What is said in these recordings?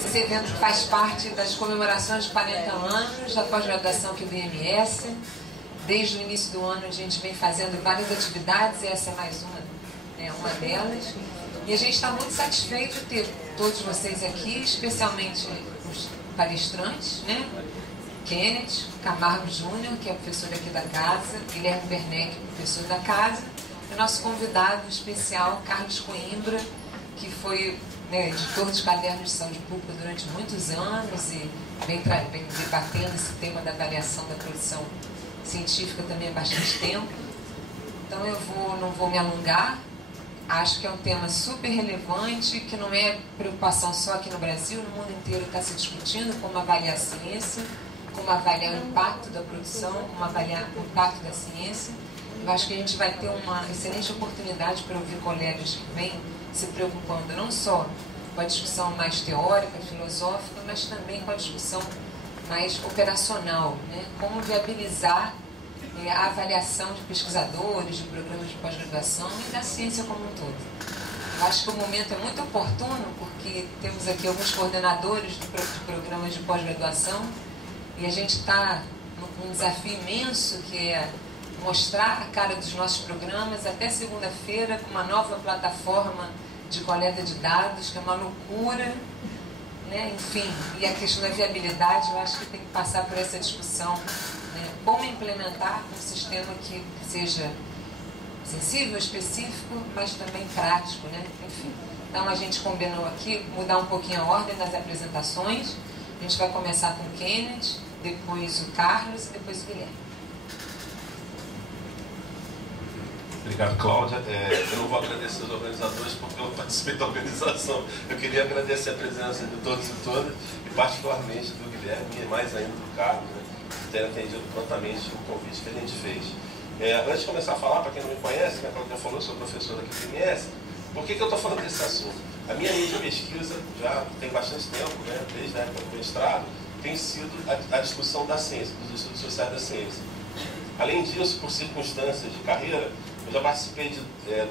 Esse evento faz parte das comemorações de 40 anos da pós-graduação aqui do IMS. Desde o início do ano a gente vem fazendo várias atividades, essa é mais uma delas. E a gente está muito satisfeito de ter todos vocês aqui, especialmente os palestrantes, né? Kenneth Camargo Júnior, que é professor aqui da casa, Guilherme Werneck, professor da casa, e nosso convidado especial, Carlos Coimbra, que foi editor dos cadernos de saúde pública durante muitos anos e vem debatendo esse tema da avaliação da produção científica também há bastante tempo. Então eu não vou me alongar. Acho que é um tema super relevante, que não é preocupação só aqui no Brasil, no mundo inteiro está se discutindo como avaliar a ciência, como avaliar o impacto da produção, como avaliar o impacto da ciência. Eu acho que a gente vai ter uma excelente oportunidade para ouvir colegas que vêm se preocupando não só com a discussão mais teórica, filosófica, mas também com a discussão mais operacional, né? Como viabilizar a avaliação de pesquisadores, de programas de pós-graduação e da ciência como um todo. Eu acho que o momento é muito oportuno, porque temos aqui alguns coordenadores de programas de pós-graduação e a gente está num desafio imenso, que é mostrar a cara dos nossos programas até segunda-feira com uma nova plataforma de coleta de dados, que é uma loucura, né? Enfim, e a questão da viabilidade, eu acho que tem que passar por essa discussão, né? Como implementar um sistema que seja sensível, específico, mas também prático, né? Enfim, então a gente combinou aqui mudar um pouquinho a ordem das apresentações. A gente vai começar com o Kenneth, depois o Carlos e depois o Guilherme. Obrigado, Cláudia. Eu não vou agradecer os organizadores porque eu participei da organização. Eu queria agradecer a presença de todos e todas, e particularmente do Guilherme e mais ainda do Carlos, né, por ter atendido prontamente o convite que a gente fez. Antes de começar a falar, para quem não me conhece, né, como já falou, eu sou professor aqui do IMS. Por que eu estou falando desse assunto? A minha linha de pesquisa já tem bastante tempo, né, desde a época do mestrado, tem sido a discussão da ciência, dos estudos sociais da ciência. Além disso, por circunstâncias de carreira, eu já participei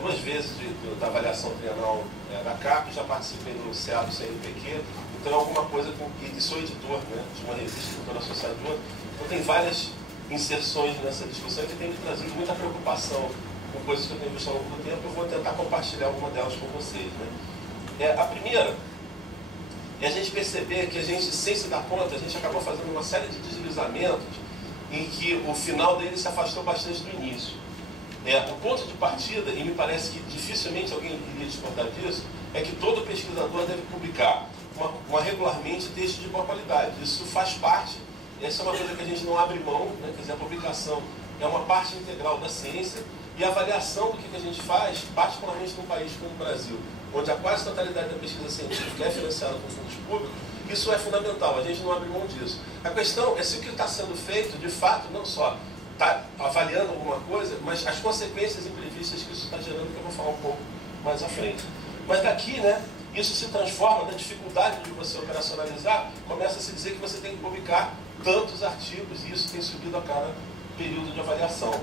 duas vezes da avaliação trienal da CAP, já participei no CA do CNPq, então é alguma coisa e sou editor, né, de uma revista, editora associadora, então tem várias inserções nessa discussão que tem me trazido muita preocupação com coisas que eu tenho visto ao longo do tempo. Eu vou tentar compartilhar alguma delas com vocês, né. A primeira é a gente perceber que a gente, sem se dar conta, a gente acabou fazendo uma série de deslizamentos em que o final dele se afastou bastante do início. O ponto de partida, e me parece que dificilmente alguém iria discordar disso, é que todo pesquisador deve publicar regularmente texto de boa qualidade. Isso faz parte, essa é uma coisa que a gente não abre mão, né? Quer dizer, a publicação é uma parte integral da ciência, e a avaliação do que a gente faz, particularmente num país como o Brasil, onde a quase totalidade da pesquisa científica é financiada por fundos públicos, isso é fundamental, a gente não abre mão disso. A questão é se o que está sendo feito, de fato, não só está avaliando alguma coisa, mas as consequências imprevistas que isso está gerando, que eu vou falar um pouco mais à frente. Mas daqui, né, isso se transforma na dificuldade de você operacionalizar, começa a se dizer que você tem que publicar tantos artigos, e isso tem subido a cada período de avaliação.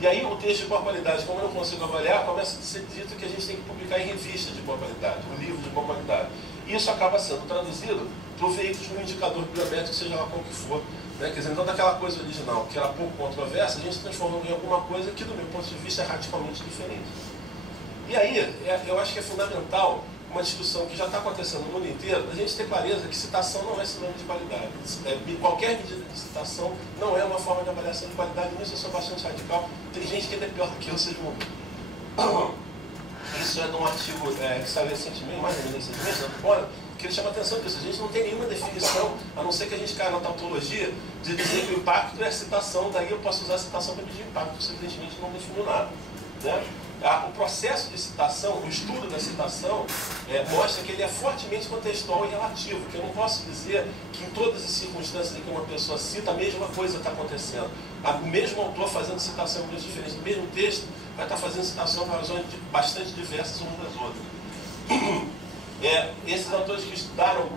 E aí o texto de boa qualidade, como eu não consigo avaliar, começa a ser dito que a gente tem que publicar em revista de boa qualidade, um livro de boa qualidade. E isso acaba sendo traduzido para o veículo de um indicador biométrico, seja lá qual que for. Né? Quer dizer, então daquela coisa original, que era pouco controversa, a gente transformou em alguma coisa que, do meu ponto de vista, é radicalmente diferente. E aí, eu acho que é fundamental uma discussão que já está acontecendo no mundo inteiro, a gente ter clareza que citação não é sinônimo de qualidade. Qualquer medida de citação não é uma forma de avaliação de qualidade, nisso eu sou bastante radical. Tem gente que é pior do que eu, vocês vão ver. Isso é de um artigo que saiu recentemente, mais ou menos recentemente, na Fora, que ele chama a atenção disso. A gente não tem nenhuma definição, a não ser que a gente caia na tautologia, de dizer que o impacto é a citação, daí eu posso usar a citação para medir impacto, que evidentemente não definiu nada. Né? O processo de citação, o estudo da citação, mostra que ele é fortemente contextual e relativo, que eu não posso dizer que em todas as circunstâncias em que uma pessoa cita, a mesma coisa está acontecendo. O mesmo autor fazendo citação em momentos diferentes, no mesmo texto, vai estar fazendo citação por razões bastante diversas umas das outras. Esses autores que estudaram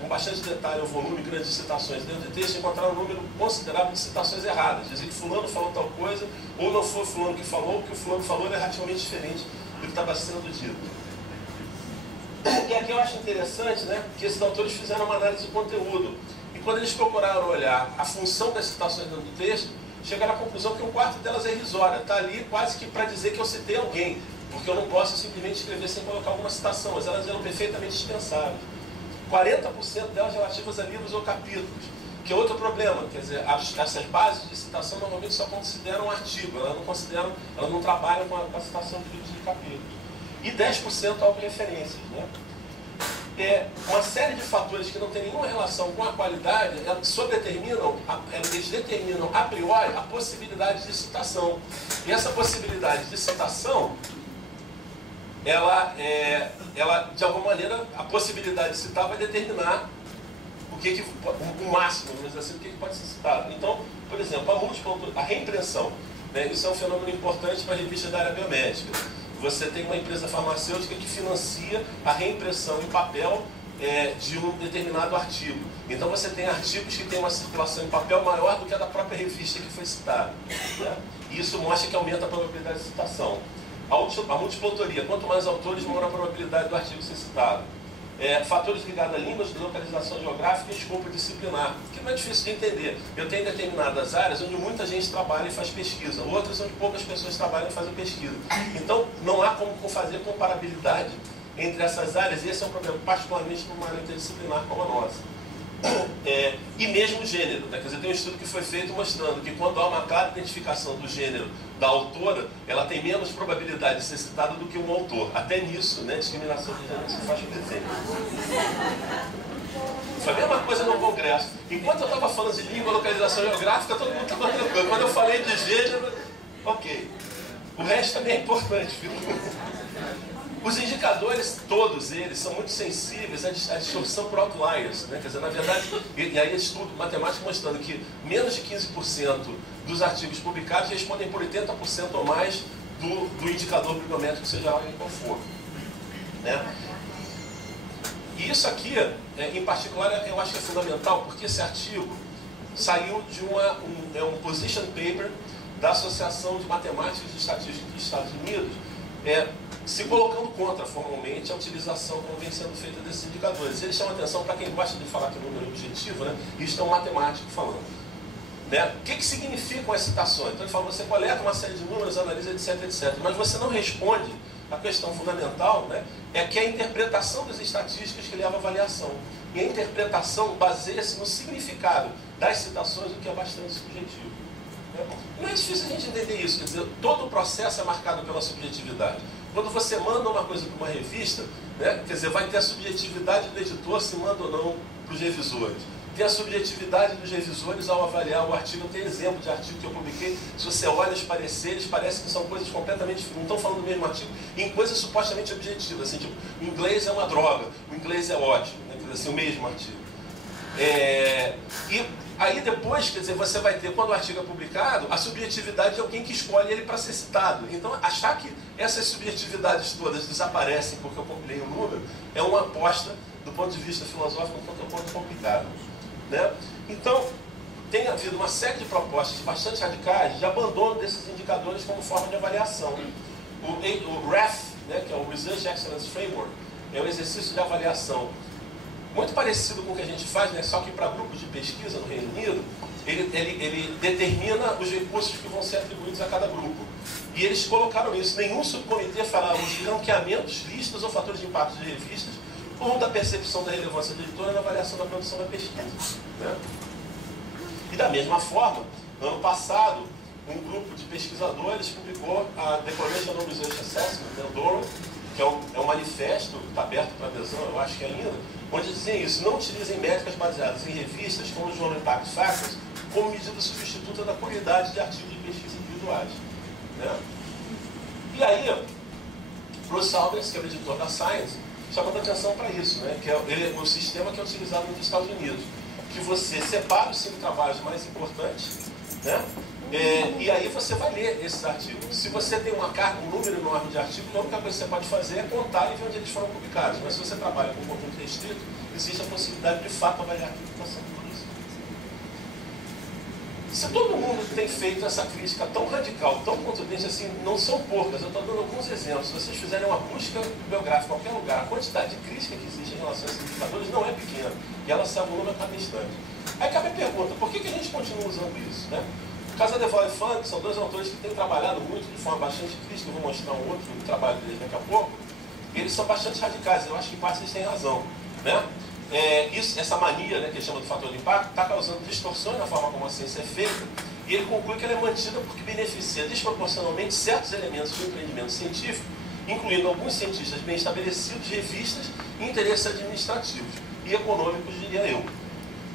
com bastante detalhe o volume grande de citações dentro de texto encontraram um número considerável de citações erradas. Dizer que fulano falou tal coisa, ou não foi fulano que falou, o que o fulano falou é relativamente diferente do que estava sendo dito. E aqui eu acho interessante, né, que esses autores fizeram uma análise de conteúdo. E quando eles procuraram olhar a função das citações dentro do texto, chegaram à conclusão que um quarto delas é irrisória. Está ali quase que para dizer que eu citei alguém, porque eu não posso simplesmente escrever sem colocar alguma citação, mas elas eram perfeitamente dispensáveis. 40% delas relativas a livros ou capítulos, que é outro problema. Quer dizer, essas bases de citação normalmente só consideram um artigo, elas não trabalham com a citação de livros e capítulos. E 10% autorreferências, né? Uma série de fatores que não tem nenhuma relação com a qualidade, eles determinam a priori a possibilidade de citação. E essa possibilidade de citação, ela de alguma maneira, a possibilidade de citar vai determinar o máximo, vamos dizer assim, o que pode ser citado. Então, por exemplo, a reimpressão, né? Isso é um fenômeno importante para a revista da área biomédica. Você tem uma empresa farmacêutica que financia a reimpressão em papel de um determinado artigo. Então você tem artigos que têm uma circulação em papel maior do que a da própria revista que foi citada, né? E isso mostra que aumenta a probabilidade de citação. A múltipla autoria, quanto mais autores, maior a probabilidade do artigo ser citado. Fatores ligados a línguas, localização geográfica e escopo disciplinar, que não é difícil de entender. Eu tenho determinadas áreas onde muita gente trabalha e faz pesquisa, outras onde poucas pessoas trabalham e fazem pesquisa. Então, não há como fazer comparabilidade entre essas áreas, e esse é um problema, particularmente numa área interdisciplinar como a nossa. E mesmo o gênero, né? Quer dizer, tem um estudo que foi feito mostrando que quando há uma clara identificação do gênero da autora, ela tem menos probabilidade de ser citada do que um autor. Até nisso, né, discriminação de gênero se faz presente. Foi a mesma coisa no congresso. Enquanto eu estava falando de língua, localização geográfica, todo mundo estava tranquilo. Quando eu falei de gênero, ok. O resto também é importante, viu? Os indicadores, todos eles, são muito sensíveis à distorção por outliers, né? Quer dizer, na verdade, e aí estudo matemático mostrando que menos de 15% dos artigos publicados respondem por 80% ou mais do indicador bibliométrico, seja lá qual for, né? E isso aqui, em particular, eu acho que é fundamental, porque esse artigo saiu de um position paper da Associação de Matemáticos e Estatísticos dos Estados Unidos, se colocando contra formalmente a utilização como vem sendo feita desses indicadores. Eles chamam atenção para quem gosta de falar que o número é objetivo, né? Isso é um matemático falando. Né? O que significam as citações? Então ele fala, você coleta uma série de números, analisa, etc, etc. Mas você não responde a questão fundamental, né? É que é a interpretação das estatísticas que leva à avaliação. E a interpretação baseia-se no significado das citações, o que é bastante subjetivo. Não é difícil a gente entender isso, quer dizer, todo o processo é marcado pela subjetividade. Quando você manda uma coisa para uma revista, né, quer dizer, vai ter a subjetividade do editor se manda ou não para os revisores. Tem a subjetividade dos revisores ao avaliar o artigo. Tem exemplo de artigo que eu publiquei, se você olha os pareceres, parece que são coisas completamente diferentes, não estão falando do mesmo artigo, em coisas supostamente objetivas, assim, tipo, o inglês é uma droga, o inglês é ótimo, né, quer dizer, assim, o mesmo artigo. E aí depois, quer dizer, você vai ter, quando o artigo é publicado, a subjetividade de alguém que escolhe ele para ser citado. Então, achar que essas subjetividades todas desaparecem porque eu compilei um número, é uma aposta, do ponto de vista filosófico, um ponto complicado, né? Então, tem havido uma série de propostas bastante radicais de abandono desses indicadores como forma de avaliação. O RAF, né, que é o Research Excellence Framework, é um exercício de avaliação muito parecido com o que a gente faz, né? Só que para grupos de pesquisa no Reino Unido, ele determina os recursos que vão ser atribuídos a cada grupo. E eles colocaram isso. Nenhum subcomitê falava de ranqueamentos, listas ou fatores de impacto de revistas, ou da percepção da relevância da editora na avaliação da produção da pesquisa, né? E da mesma forma, no ano passado, um grupo de pesquisadores publicou a Declaration on Research Assessment, né, DORA, que é um manifesto, que está aberto para adesão, eu acho que ainda, onde dizem isso: não utilizem métricas baseadas em revistas como o Journal Impact Factors como medida substituta da qualidade de artigos de pesquisa individuais, né? E aí, Bruce Alberts, que é o editor da Science, chamando atenção para isso, né? Que é o sistema que é utilizado nos Estados Unidos, que você separa os 5 trabalhos mais importantes, né? E aí você vai ler esses artigos. Se você tem uma carga, um número enorme de artigos, a única coisa que você pode fazer é contar e ver onde eles foram publicados. Mas se você trabalha com um conjunto restrito, existe a possibilidade de fato avaliar aquilo que está sendo produzido. Se todo mundo tem feito essa crítica tão radical, tão contundente assim, não são poucas, eu estou dando alguns exemplos. Se vocês fizerem uma busca biográfica em qualquer lugar, a quantidade de crítica que existe em relação a esses indicadores não é pequena, e ela se avoluma a cada instante. Aí cabe a pergunta, por que a gente continua usando isso? Né? Casadevall e Funk são dois autores que têm trabalhado muito de forma bastante crítica, eu vou mostrar um outro trabalho deles daqui a pouco. Eles são bastante radicais, eu acho que em parte eles têm razão. Né? Essa mania, né, que ele chama do fator de impacto, está causando distorções na forma como a ciência é feita, e ele conclui que ela é mantida porque beneficia desproporcionalmente certos elementos do empreendimento científico, incluindo alguns cientistas bem estabelecidos, revistas e interesses administrativos e econômicos, diria eu.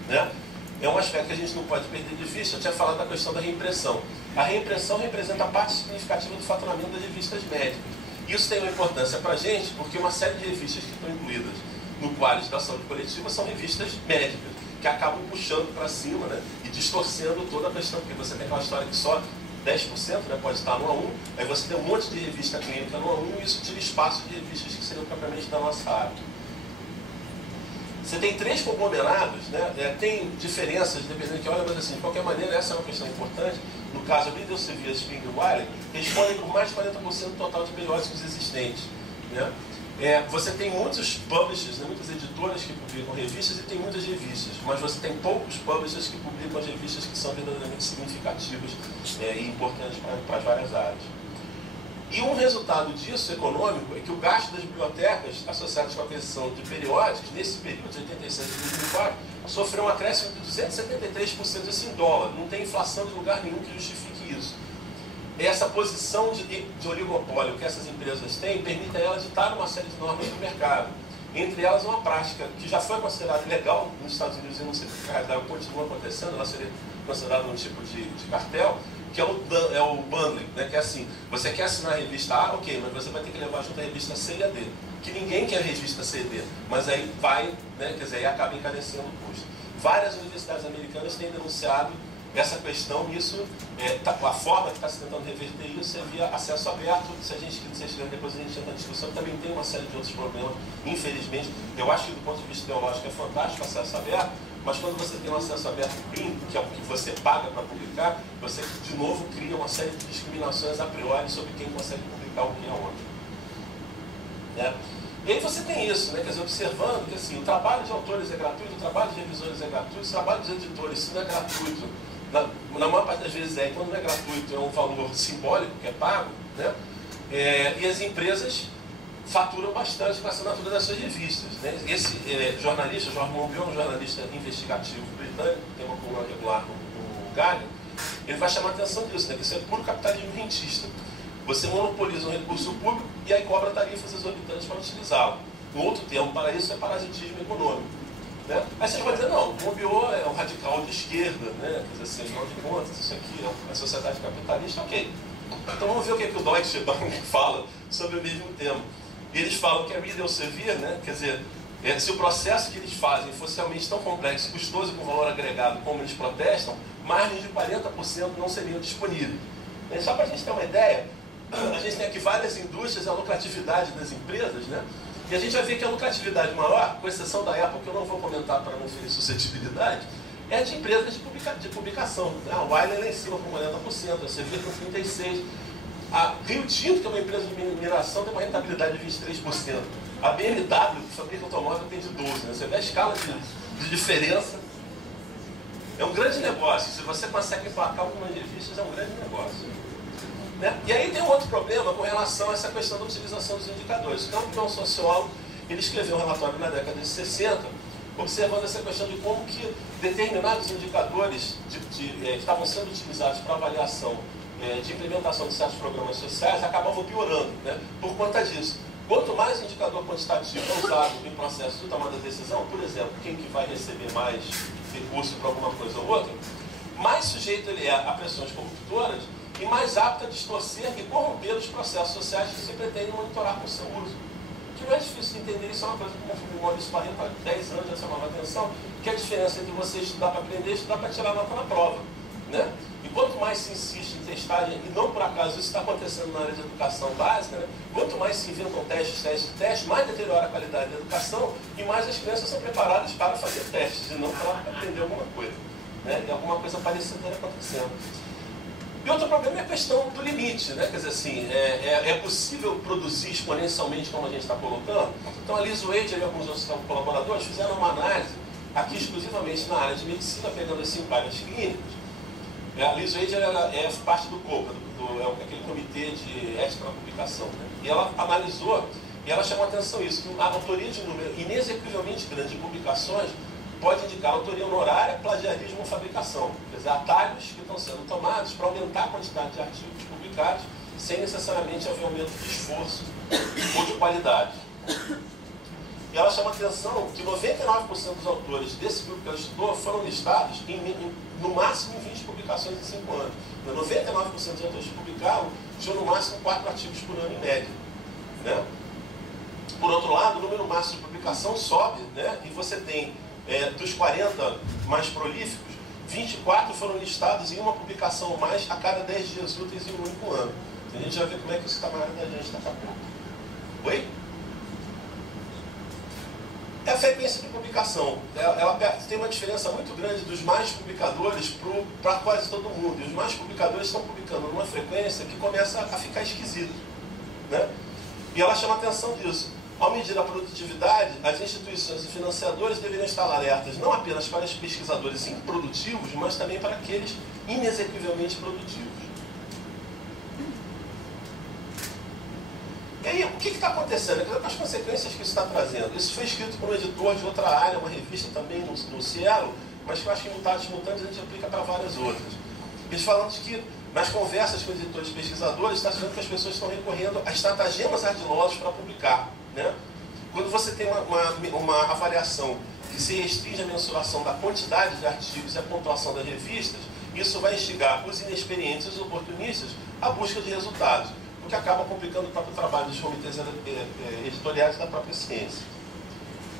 Né? É um aspecto que a gente não pode perder de vista. Eu tinha falado da questão da reimpressão. A reimpressão representa a parte significativa do faturamento das revistas médicas. Isso tem uma importância para a gente, porque uma série de revistas que estão incluídas no quadro da saúde coletiva são revistas médicas, que acabam puxando para cima, né, e distorcendo toda a questão, porque você tem aquela história que só 10%, né, pode estar no A1, aí você tem um monte de revista clínica no A1 e isso tira espaço de revistas que seriam propriamente da nossa área. Você tem 3 conglomerados, né, tem diferenças, dependendo de que olha, mas assim, de qualquer maneira, essa é uma questão importante. No caso, a Riddle, Elsevier, Spring e Wiley respondem por mais de 40% do total de periódicos existentes. Né? Você tem muitos publishers, né, muitas editoras que publicam revistas e tem muitas revistas, mas você tem poucos publishers que publicam as revistas que são verdadeiramente significativas e importantes para as várias áreas. E um resultado disso, econômico, é que o gasto das bibliotecas associadas com a aquisição de periódicos, nesse período de 87 a 2004, sofreu um acréscimo de 273% assim, em dólar. Não tem inflação de lugar nenhum que justifique isso. Essa posição de oligopólio que essas empresas têm permite a elas ditar uma série de normas no mercado. Entre elas, uma prática que já foi considerada ilegal nos Estados Unidos e não sei se continua acontecendo, ela seria considerada um tipo de cartel, que é o bundling, né? Que é assim, você quer assinar a revista A, ok, mas você vai ter que levar junto a revista C e a D. Que ninguém quer a revista C e D, mas aí vai, né, quer dizer, aí acaba encarecendo o custo. Várias universidades americanas têm denunciado essa questão, isso, a forma que está se tentando reverter isso é via acesso aberto. Se vocês quiserem, depois a gente entra na discussão, também tem uma série de outros problemas, infelizmente. Eu acho que do ponto de vista teológico é fantástico o acesso aberto, mas quando você tem um acesso aberto PRIM, que é o que você paga para publicar, você de novo cria uma série de discriminações a priori sobre quem consegue publicar o que é onde. Né? E aí você tem isso, né? Quer dizer, observando que assim, o trabalho de autores é gratuito, o trabalho de revisores é gratuito, o trabalho dos editores, se não é gratuito, na maior parte das vezes quando não é gratuito, é um valor simbólico que é pago, né? E as empresas faturam bastante com a assinatura das suas revistas. Né? Esse jornalista, George Monbiot, um jornalista investigativo britânico, tem uma coluna regular no Guardian, ele vai chamar a atenção disso, né? Que isso é puro capitalismo rentista. Você monopoliza um recurso público e aí cobra tarifas exorbitantes para utilizá-lo. Um outro termo para isso é parasitismo econômico. Né? Aí vocês vão dizer, não, o Monbiot é um radical de esquerda, né? Quer dizer, assim, afinal de contas, isso aqui é uma sociedade capitalista, ok. Então vamos ver o que o Deutsche Bank fala sobre o mesmo tema. Eles falam que a Riddle Elsevier, né? Quer dizer, se o processo que eles fazem fosse realmente tão complexo, custoso e com valor agregado como eles protestam, margens de 40% não seriam disponíveis. Só para a gente ter uma ideia, a gente tem aqui várias indústrias, a lucratividade das empresas, né? E a gente vai ver que a lucratividade maior, com exceção da Apple, que eu não vou comentar para não ferir suscetibilidade, é de empresas de publicação. A Wiley lá em cima com 40%, a Elsevier com 36%. A Rio Tinto, que é uma empresa de mineração, tem uma rentabilidade de 23%. A BMW, que fabrica automóvel, tem de 12%. Né? Você vê a escala de diferença. É um grande negócio. Se você consegue emplacar algumas revistas, é um grande negócio. Né? E aí tem um outro problema com relação a essa questão da utilização dos indicadores. O Campbell é um sociólogo, ele escreveu um relatório na década de 60, observando essa questão de como que determinados indicadores que estavam sendo utilizados para avaliação de implementação de certos programas sociais acabavam piorando, né? Por conta disso. Quanto mais indicador quantitativo é usado em processo de tomada de decisão, por exemplo, quem que vai receber mais recurso para alguma coisa ou outra, mais sujeito ele é a pressões corruptoras e mais apto a distorcer e corromper os processos sociais que se pretendem monitorar com o seu uso. O que não é difícil de entender, isso é uma coisa que o Maurício Barreto há 10 anos já chamava atenção, que é a diferença entre você estudar para aprender e estudar para tirar nota na prova. Né? E quanto mais se insiste em testagem, e não por acaso isso está acontecendo na área de educação básica, né? Quanto mais se inventam testes, mais deteriora a qualidade da educação e mais as crianças são preparadas para fazer testes e não para aprender alguma coisa. né? E alguma coisa parecida está acontecendo. E outro problema é a questão do limite, né? Quer dizer assim, é possível produzir exponencialmente como a gente está colocando? Então a Liz Wade e alguns outros colaboradores fizeram uma análise aqui exclusivamente na área de medicina, pegando as 5 áreas clínicas. A Liz Wade é parte do COPA, aquele comitê de ética na publicação, né? E ela analisou, e ela chamou a atenção isso, que a autoria de um número inexequivelmente grande de publicações pode indicar autoria honorária, plagiarismo ou fabricação. Quer dizer, atalhos que estão sendo tomados para aumentar a quantidade de artigos publicados sem necessariamente haver aumento de esforço ou de qualidade. E ela chama a atenção que 99% dos autores desse grupo que ela estudou foram listados no máximo em 20 publicações em 5 anos. 99% dos autores que publicaram tinham no máximo 4 artigos por ano em média, né? Por outro lado, o número máximo de publicação sobe, né? E você tem dos 40 mais prolíficos, 24 foram listados em uma publicação ou mais a cada 10 dias úteis em um único ano. A gente já vê como é que isso está na área da gente daqui a pouco. Oi? É a frequência de publicação. Ela tem uma diferença muito grande dos mais publicadores para quase todo mundo. E os mais publicadores estão publicando numa frequência que começa a ficar esquisito, né? E ela chama a atenção disso. Ao medir a produtividade, as instituições e financiadores deveriam estar alertas não apenas para os pesquisadores improdutivos, mas também para aqueles inexequivelmente produtivos. E aí, o que está acontecendo? As consequências que isso está trazendo. Isso foi escrito por um editor de outra área, uma revista também no Cielo, mas que eu acho que em Mutatis Mutandis a gente aplica para várias outras. Eles falam de que, nas conversas com editores e pesquisadores, está sendo que as pessoas estão recorrendo a estratagemas ardilosos para publicar, né? Quando você tem uma avaliação que se restringe à mensuração da quantidade de artigos e a pontuação das revistas, isso vai instigar os inexperientes e os oportunistas à busca de resultados, o que acaba complicando o próprio trabalho dos comitês editoriais da própria ciência,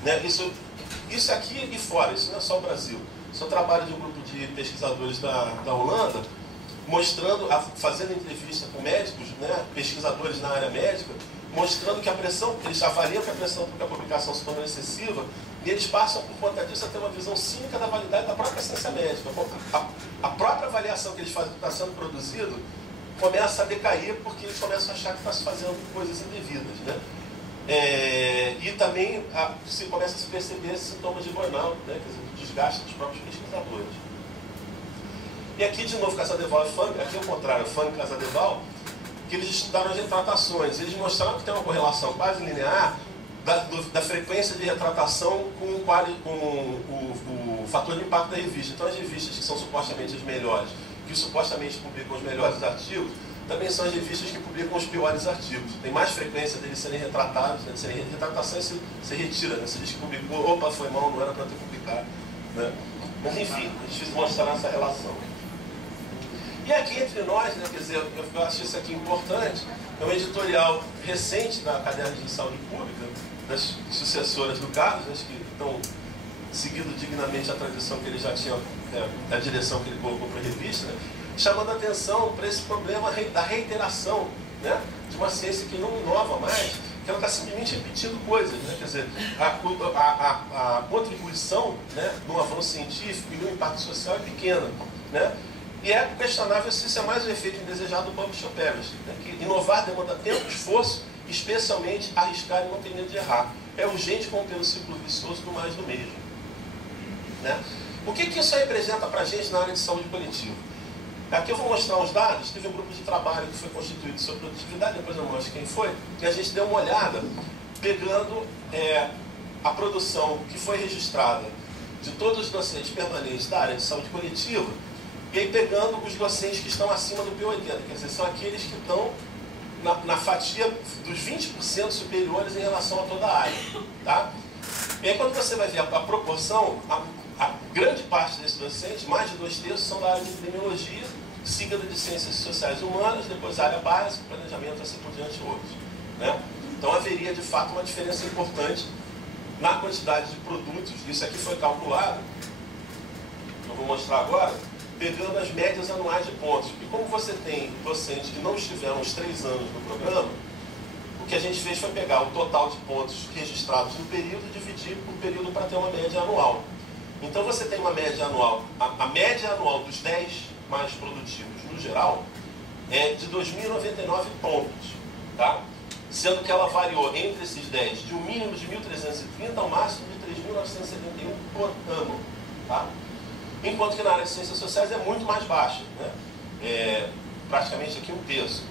né? Isso aqui e fora, isso não é só o Brasil. Isso é o trabalho de um grupo de pesquisadores da Holanda, fazendo entrevista com médicos, né, pesquisadores na área médica, mostrando que a pressão, eles avaliam que a pressão porque a publicação se tornou excessiva, e eles passam, por conta disso, a ter uma visão cínica da validade da própria ciência médica. A própria avaliação que eles fazem do que está sendo produzido começa a decair porque eles começam a achar que está se fazendo coisas indevidas, né? E também se começa a se perceber sintomas de burnout, né? Quer dizer, do desgaste dos próprios pesquisadores. E aqui, de novo, Casadeval e Fang, aqui ao contrário, Fang e Casadeval, que eles estudaram as retratações. Eles mostraram que tem uma correlação quase linear da frequência de retratação com o fator de impacto da revista. Então, as revistas que são supostamente as melhores, que supostamente publicam os melhores artigos, também são as revistas que publicam os piores artigos. Tem mais frequência deles serem retratados, né? Retratação se retira, né? Se diz que publicou, opa, foi mal, não era para ter publicado, né? Mas enfim, eles mostraram essa relação. E aqui entre nós, né, quer dizer, eu acho isso aqui importante, é um editorial recente da Caderno de Saúde Pública, das sucessoras do Carlos, né, que estão seguindo dignamente a tradição que ele já tinha, a direção que ele colocou para a revista, né, chamando a atenção para esse problema da reiteração, né, de uma ciência que não inova mais, que ela está simplesmente repetindo coisas, né, quer dizer, a contribuição, né, no avanço científico e no impacto social é pequena, né. E é questionável se isso é mais um efeito indesejado do publish or perish, né? Que inovar demanda tempo, esforço, especialmente arriscar e não ter medo de errar. É urgente romper o ciclo vicioso do mais do mesmo, né? O que isso representa para a gente na área de saúde coletiva? Aqui eu vou mostrar uns dados. Teve um grupo de trabalho que foi constituído sobre produtividade, depois eu mostro quem foi, e a gente deu uma olhada pegando a produção que foi registrada de todos os docentes permanentes da área de saúde coletiva, e aí pegando os docentes que estão acima do P80, quer dizer, são aqueles que estão na fatia dos 20% superiores em relação a toda a área, tá? E aí quando você vai ver a proporção, a grande parte desses docentes, mais de 2/3, são da área de epidemiologia, seguida de ciências sociais e humanas, depois área básica, planejamento, assim por diante outros, né? Então haveria de fato uma diferença importante na quantidade de produtos. Isso aqui foi calculado, eu vou mostrar agora, pegando as médias anuais de pontos. E como você tem docentes que não estiveram os 3 anos no programa, o que a gente fez foi pegar o total de pontos registrados no período e dividir o período para ter uma média anual. Então você tem uma média anual, a média anual dos 10 mais produtivos no geral é de 2.099 pontos, tá? Sendo que ela variou entre esses 10 de um mínimo de 1.330 ao máximo de 3.971 por ano, tá? Enquanto que na área de ciências sociais é muito mais baixa, né? Praticamente aqui um terço.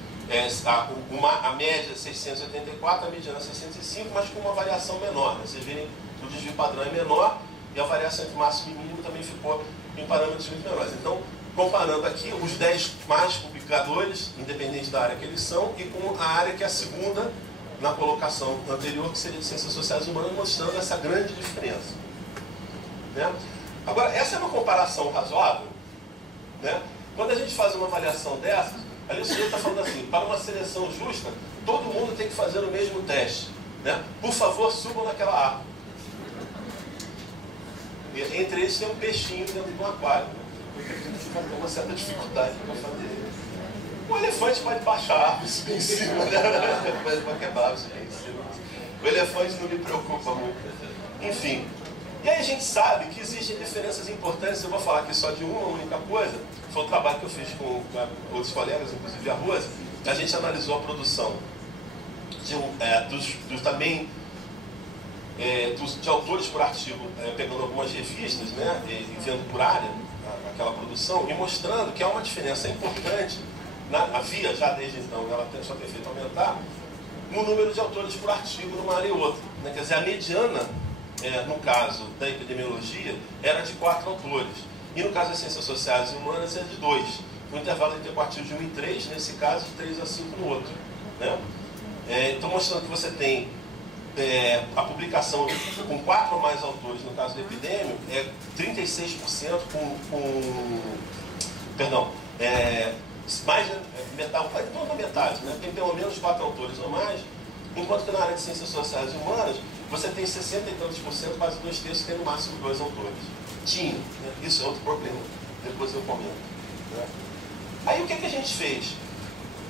A média é 684, a mediana é 605, mas com uma variação menor, né? Vocês verem que o desvio padrão é menor e a variação entre máximo e mínimo também ficou em parâmetros muito menores. Então, comparando aqui os 10 mais publicadores, independente da área que eles são, e com a área que é a segunda na colocação anterior, que seria de ciências sociais humanas, mostrando essa grande diferença, né? Agora, essa é uma comparação razoável, né? Quando a gente faz uma avaliação dessas, ali o sujeito está falando assim: para uma seleção justa, todo mundo tem que fazer o mesmo teste, né? Por favor, subam naquela árvore. E, entre eles tem um peixinho dentro de um aquário, né? Vai ter uma certa dificuldade para fazer. O elefante pode baixar a árvore, subir em cima, né? Pode quebrar, subir em cima. O elefante não me preocupa muito. Enfim. E aí a gente sabe que existem diferenças importantes. Eu vou falar aqui só de uma única coisa. Foi o trabalho que eu fiz com outros colegas, inclusive a Rose. A gente analisou a produção de autores por artigo, pegando algumas revistas, né, e vendo por área aquela produção, e mostrando que há uma diferença importante, havia já desde então, ela só tem feito aumentar, no número de autores por artigo numa área e outra, né? Quer dizer, a mediana, no caso da epidemiologia, era de 4 autores, e no caso das ciências sociais e humanas é de 2, com intervalo entre o artigo de 1 e 3, nesse caso, de 3 a 5 no outro, né? Então, mostrando que você tem a publicação com 4 ou mais autores, no caso do epidêmio, é 36% mais metade, né? Tem pelo menos 4 autores ou mais, enquanto que na área de ciências sociais e humanas, você tem 60 e tantos por cento, quase 2/3, que tem no máximo 2 autores. Tinha, né? Isso é outro problema, depois eu comento, né? Aí o que a gente fez?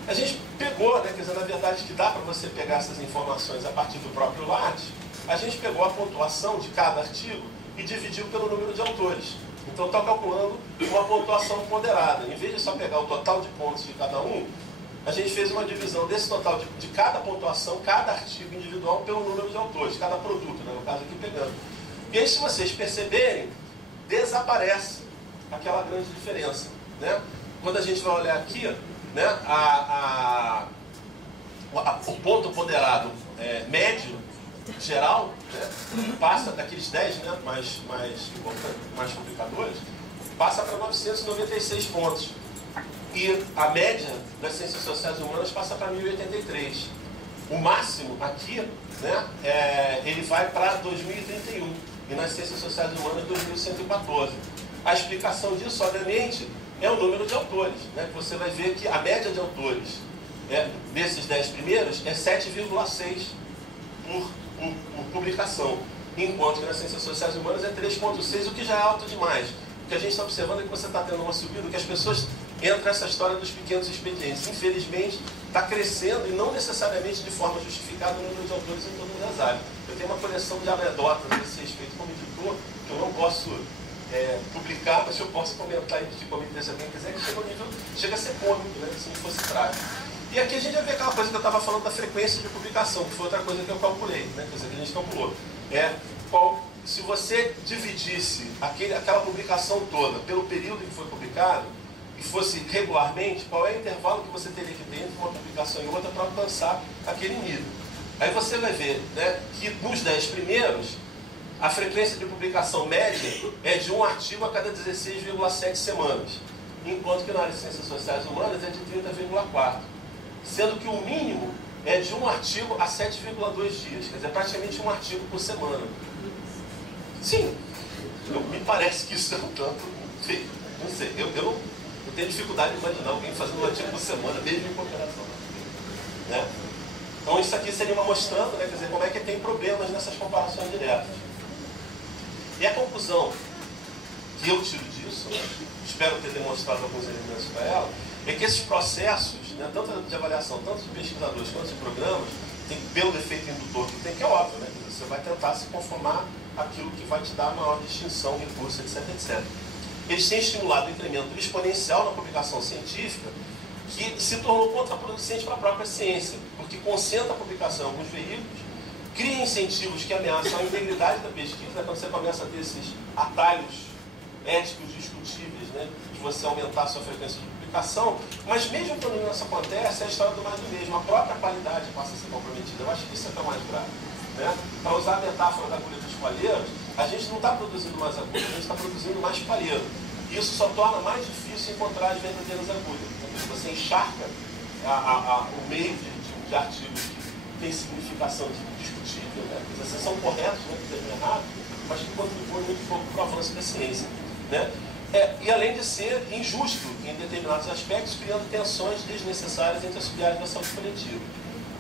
A gente pegou, né, quer dizer, na verdade que dá para você pegar essas informações a partir do próprio Lattes, a gente pegou a pontuação de cada artigo e dividiu pelo número de autores. Então está calculando uma pontuação ponderada. Em vez de só pegar o total de pontos de cada um, a gente fez uma divisão desse total de cada pontuação, cada artigo individual, pelo número de autores, cada produto, né, no caso aqui pegando. E aí, se vocês perceberem, desaparece aquela grande diferença, né? Quando a gente vai olhar aqui, né, o ponto ponderado médio geral, né, passa daqueles 10, né, mais complicadores, passa para 996 pontos. E a média das ciências sociais humanas passa para 1083. O máximo aqui, né, ele vai para 2031. E nas ciências sociais humanas, 2114. A explicação disso, obviamente, é o número de autores, né? Você vai ver que a média de autores desses 10 primeiros é 7,6 por publicação, enquanto que nas ciências sociais humanas é 3,6, o que já é alto demais. O que a gente está observando é que você está tendo uma subida, que as pessoas entram nessa história dos pequenos expedientes. Infelizmente, está crescendo e não necessariamente de forma justificada o número de autores em todas as áreas. Eu tenho uma coleção de anedotas a esse respeito como editor, que eu não posso publicar, mas eu posso comentar e pedir comentário se alguém quiser, que chega a ser cômico, né, se não fosse trágico. E aqui a gente vai ver aquela coisa que eu estava falando da frequência de publicação, que foi outra coisa que eu calculei, né, quer dizer, que a gente calculou. Se você dividisse aquela publicação toda pelo período que foi publicado, e fosse regularmente, qual é o intervalo que você teria que ter entre uma publicação e outra para alcançar aquele nível. Aí você vai ver, né, que nos 10 primeiros, a frequência de publicação média é de um artigo a cada 16,7 semanas, enquanto que na área de ciências sociais humanas é de 30,4, sendo que o mínimo é de um artigo a 7,2 dias, quer dizer, praticamente um artigo por semana. Sim, me parece que isso é um tanto feio, não sei, eu tenho dificuldade de imaginar alguém fazendo um artigo por semana, mesmo em cooperação, né? Então isso aqui seria uma mostrando, né, quer dizer, como é que tem problemas nessas comparações diretas. E a conclusão que eu tiro disso, né, espero ter demonstrado alguns elementos para ela, é que esses processos, né, tanto de avaliação, tanto de pesquisadores quanto de programas, tem, pelo efeito indutor que tem, que é óbvio, né, você vai tentar se conformar aquilo que vai te dar a maior distinção, recurso, etc, etc. Eles têm estimulado o incremento exponencial na publicação científica, que se tornou contraproducente para a própria ciência, porque concentra a publicação em alguns veículos, cria incentivos que ameaçam a integridade da pesquisa, né? Quando você começa a ter esses atalhos éticos discutíveis, né? De você aumentar a sua frequência de publicação, mas mesmo quando isso acontece, é a história do mais do mesmo, a própria qualidade passa a ser comprometida. Eu acho que isso é tão mais grave, né? Para usar a metáfora da agulha dos palheiros, a gente não está produzindo mais agulha, a gente está produzindo mais palheiro. E isso só torna mais difícil encontrar as verdadeiras agulhas. Você encharca o meio de artigos que tem significação discutível, né? Quer dizer, são corretos, né? Que terem errado, mas que contribuem muito pouco para o avanço da ciência, né? E além de ser injusto em determinados aspectos, criando tensões desnecessárias entre as sub-áreas da saúde coletiva.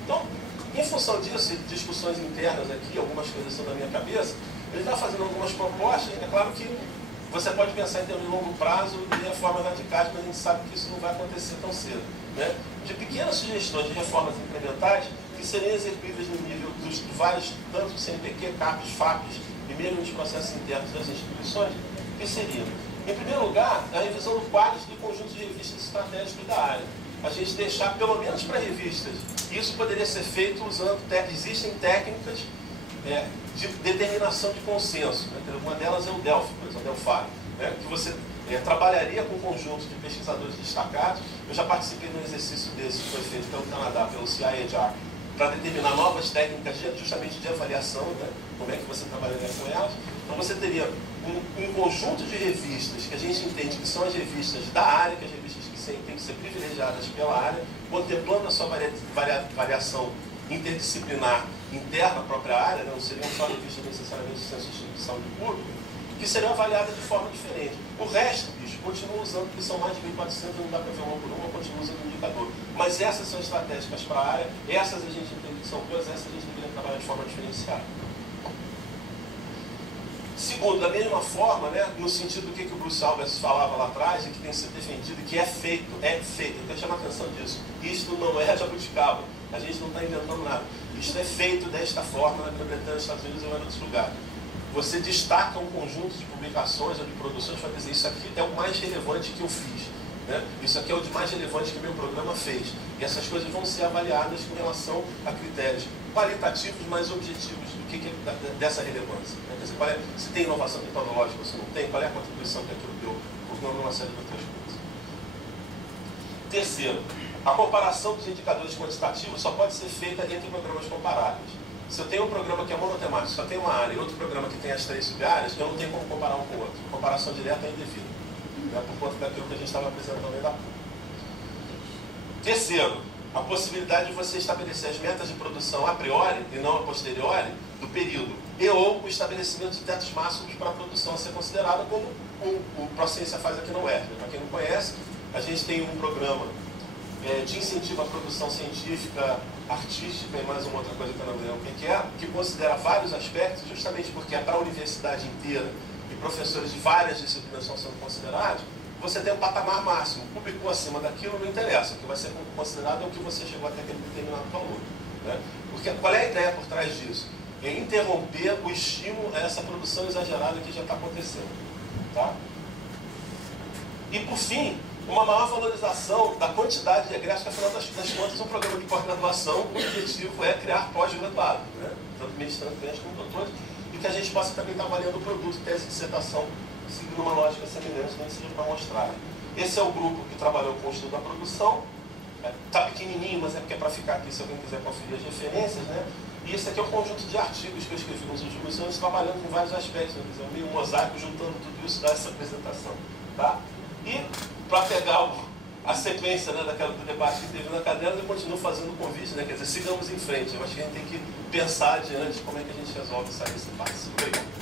Então, em função disso, discussões internas aqui, algumas coisas estão na minha cabeça, ele está fazendo algumas propostas. É claro que você pode pensar em termos de longo prazo e reformas radicais, mas a gente sabe que isso não vai acontecer tão cedo, né? De pequenas sugestões de reformas incrementais que seriam execuíveis no nível dos vários, tanto CNPq, CAPES, FAPES e mesmo nos processos internos das instituições, que seriam, em primeiro lugar, a revisão do quadro do conjunto de revistas estratégicas da área. A gente deixar, pelo menos para revistas, isso poderia ser feito usando, existem técnicas de determinação de consenso, né? Uma delas é o Delphi, por exemplo, o Delphi, né? Que você trabalharia com um conjunto de pesquisadores destacados. Eu já participei de um exercício desse que foi feito pelo Canadá, pelo CIEJAR, para determinar novas técnicas justamente de avaliação, né? Como é que você trabalharia com elas. Então você teria um conjunto de revistas que a gente entende que são as revistas da área, que as revistas que têm que ser privilegiadas pela área, contemplando a sua variação interdisciplinar interna à própria área, não seriam só revistas necessariamente de ciência de saúde pública, que seriam avaliadas de forma diferente. O resto, bicho, continua usando, porque são mais de 1.400, não dá para ver uma por uma, continua usando o indicador. Mas essas são estratégicas para a área, essas a gente entende que são boas, essas a gente deveria trabalhar de forma diferenciada. Segundo, da mesma forma, né, no sentido do que o Bruce Alberts falava lá atrás, e que tem sido defendido, que é feito, eu quero chamar a atenção disso. Isto não é jabuticaba, a gente não está inventando nada. Isto é feito desta forma na Grã-Bretanha, nos Estados Unidos e em outros lugares. Você destaca um conjunto de publicações ou de produções para dizer, isso aqui é o mais relevante que eu fiz, né? Isso aqui é o de mais relevante que meu programa fez. E essas coisas vão ser avaliadas com relação a critérios qualitativos, mais objetivos do que é dessa relevância, né? Quer dizer, se tem inovação metodológica ou se não tem, qual é a contribuição que aquilo deu, por não uma série de outras coisas. Terceiro, a comparação dos indicadores quantitativos só pode ser feita entre programas comparáveis. Se eu tenho um programa que é monotemático, só tem uma área, e outro programa que tem as 3 sub-áreas, eu não tenho como comparar um com o outro. Comparação direta é indevida, né? Por conta daquilo que a gente estava apresentando ainda há pouco. Terceiro, a possibilidade de você estabelecer as metas de produção a priori e não a posteriori do período, e ou o estabelecimento de tetos máximos para a produção a ser considerada, como o Prociência faz aqui no UERJ. Para quem não conhece, a gente tem um programa de incentivo à produção científica, artística e mais uma outra coisa que eu não lembro o que é, que considera vários aspectos, justamente porque é para a universidade inteira e professores de várias disciplinas estão sendo considerados. Você tem um patamar máximo, publicou acima daquilo, não interessa, o que vai ser considerado é o que você chegou até aquele determinado valor, né? Porque qual é a ideia por trás disso? É interromper o estímulo a essa produção exagerada que já está acontecendo, tá? E por fim, uma maior valorização da quantidade de egressos, que afinal das contas um programa de pós-graduação, o objetivo é criar pós-graduados, né? Tanto ministrantes como doutores, e que a gente possa também estar avaliando o produto, tese de dissertação, seguindo uma lógica semelhante, nem que seja para mostrar. Esse é o grupo que trabalhou com o estudo da produção. Está pequenininho, mas é porque é para ficar aqui se alguém quiser conferir as referências, né? E esse aqui é o conjunto de artigos que eu escrevi nos últimos anos, trabalhando em vários aspectos, né? Meio um mosaico, juntando tudo isso, dá essa apresentação, tá? E para pegar a sequência, né, do debate que teve na cadeira, eu continuo fazendo o convite, né? Quer dizer, sigamos em frente. Eu acho que a gente tem que pensar adiante como é que a gente resolve sair desse passo. Obrigado.